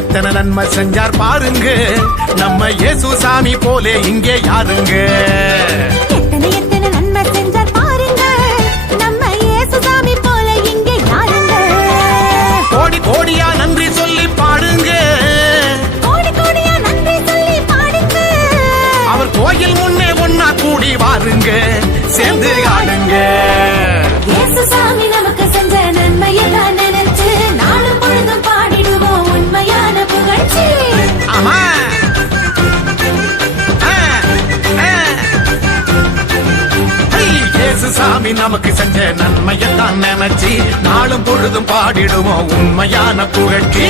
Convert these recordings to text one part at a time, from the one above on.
எத்தனை நன்மை செஞ்சார் பாருங்க, நம்ம இயேசு சாமி போலே இங்கே யாருங்க. எத்தனை எத்தனை நன்மை செஞ்சார் பாருங்க, நம்ம இயேசு சாமி போல இங்கே யாருங்க. கோடி கோடியா நன்றி சொல்லி பாடுங்க, கோடி கோடியா நன்றி சொல்லி பாடுங்க. அவர் கோயில் முன்னே ஒன்னா கூடி வாருங்க, சேர்ந்து ஆடுங்க. இயேசு சாமி நமக்கு செஞ்ச நன்மையெல்லாம் நினைச்சு நாளும் பொழுதும் பாடிடுவோம் உண்மையான புகழ்ச்சி. ஆமா இயேசு சாமி நமக்கு செஞ்ச நன்மையெல்லாம் நினைச்சு நாளும் பொழுதும் பாடிடுவோம் உண்மையான புகழ்ச்சி.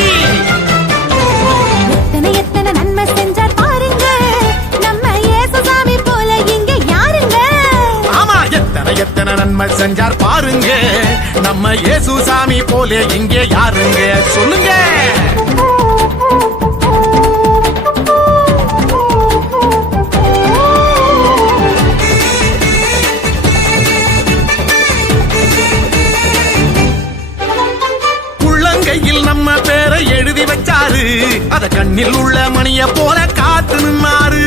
எத்தனை எத்தனை நன்மை செஞ்சார் பாருங்க, நம்ம இயேசு சாமி போல இங்க யாருங்க. ஆமா எத்தனை எத்தனை நன்மை செஞ்சார் பாருங்க, நம்ம இயேசு சாமி போல இங்கே யாருங்க. சொல்லுங்க. உள்ளங்கையில் நம்ம பேரை எழுதி வச்சாரு, அத கண்ணில் உள்ள மணிய போல காத்து நின்னாரு.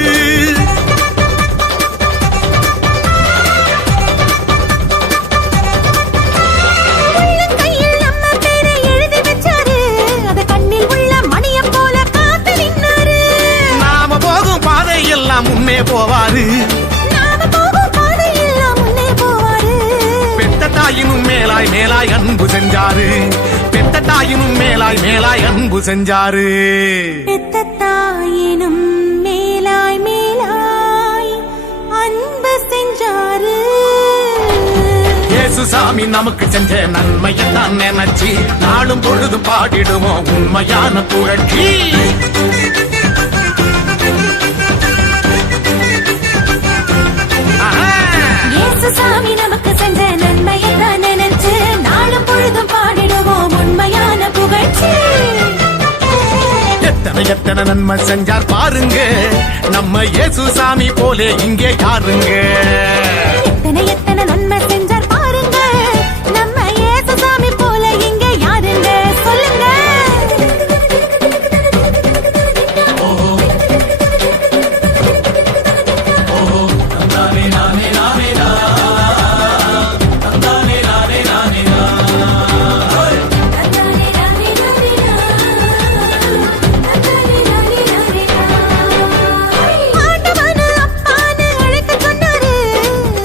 உள்ளங்கையில் நம்ம பேரை எழுதி வச்சாரு, அத கண்ணில் உள்ள மணிய போல காத்து நின்னாரு. நாம போகும் பாதை எல்லாம் முன்னே போவாரு, நாம போகும் பாதையெல்லாம் முன்னே போவாரு. பெத்த தாயினும் மேலாய் மேலாய் அன்பு செஞ்சாரு, பெத்த தாயினும் மேலாய் மேலாய் அன்பு செஞ்சாரு. பெத்த தாயினும் மேலாய் மேலாய் அன்பு செஞ்சாரு. இயேசு சாமி நமக்கு செஞ்ச நன்மையத்தான் நினைச்சு நாளும் பொழுதும் பாடிடுவோம் உண்மையான புகழ்ச்சி. இயேசு சாமி நமக்கு செஞ்ச நன்மையெல்லாம் நினைச்சு நாளும் பொழுதும் பாடிடுவோம் உண்மையான புகழ்ச்சி. எத்தனை எத்தனை நன்மை செஞ்சார் பாருங்க, நம்ம இயேசு சாமி போலே இங்கே யாருங்க. எத்தனை எத்தனை நன்மை செஞ்சார் பாருங்க, நம்ம இயேசு சாமி போல இங்க யாருங்க. சொல்லுங்க. ஆண்டவனு அப்பான்னு அழைக்க சொன்னாரு,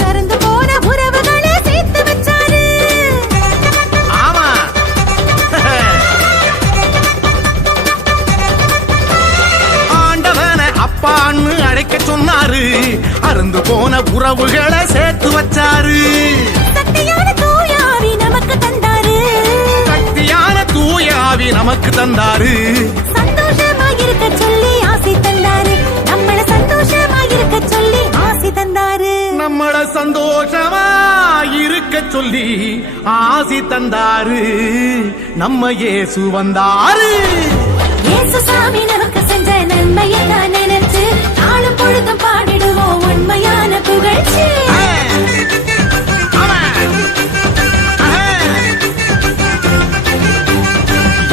அறுந்து போன உறவுகளை சேர்த்து வச்சாரு. ஆமா ஆண்டவனை அப்பான்னு அழைக்க சொன்னாரு, அருந்து போன உறவுகளை சேர்த்து வச்சாரு. சக்தியான தூயாவி நமக்கு தந்தாரு, சக்தியான தூயாவி நமக்கு தந்தாரு. சந்தோஷமாயிருக்க சொல்லி ஆசி தந்தாரு, நம்மள சந்தோஷமாயிருக்க சொல்லி ஆசி தந்தாரு. நம்மள சந்தோஷமா இருக்க சொல்லி ஆசி தந்தாரு. நம்ம இயேசு வந்தாரு. இயேசு சாமி நமக்கு செஞ்ச நன்மையெல்லாம் நினைச்சு நாளும் பொழுதும் பாடிடுவோம் உண்மையான புகழ்ச்சி.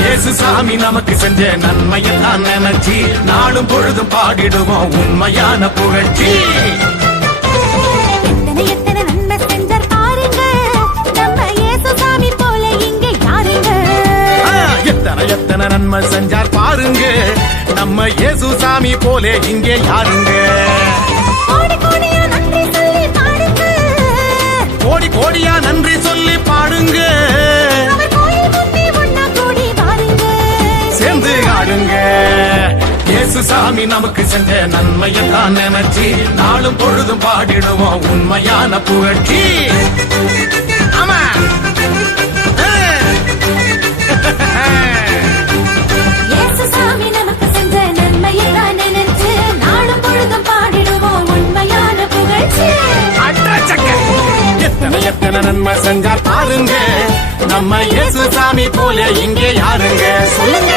இயேசு சாமி நமக்கு செஞ்ச நன்மையெல்லாம் நினைச்சு நாளும் பொழுதும் பாடிடுவோம் உண்மையான புகழ்ச்சி. எத்தனை எத்தனை நன்மை செஞ்சார் பாருங்க, நம்ம இயேசு சாமி போல இங்க யாருங்க. எத்தனை எத்தனை நன்மை செஞ்சார் பாருங்க, நம்ம இயேசு சாமி போலே இங்கே யாருங்க. கோடி கோடியா நன்றி சொல்லி பாடுங்க, கோடி கோடியா நன்றி சொல்லி பாடுங்க, அவர் கோயில் முன்னே ஒன்னா கூடி வாருங்க, சேர்ந்து ஆடுங்க. இயேசு சாமி நமக்கு செஞ்ச நன்மையத்தான் நினைச்சு நாளும் பொழுதும் பாடிடுவோம் உண்மையான புகழ்ச்சி. ஆமா இயேசு சாமி நமக்கு செஞ்ச நன்மையெல்லாம் நினைச்சு நாளும் பொழுதும் பாடிடுவோம் உண்மையான புகழ்ச்சி. எத்தனை எத்தனை நன்மை செஞ்சார் பாருங்க, நம்ம இயேசு சாமி போல இங்கே யாருங்க. சொல்லுங்க.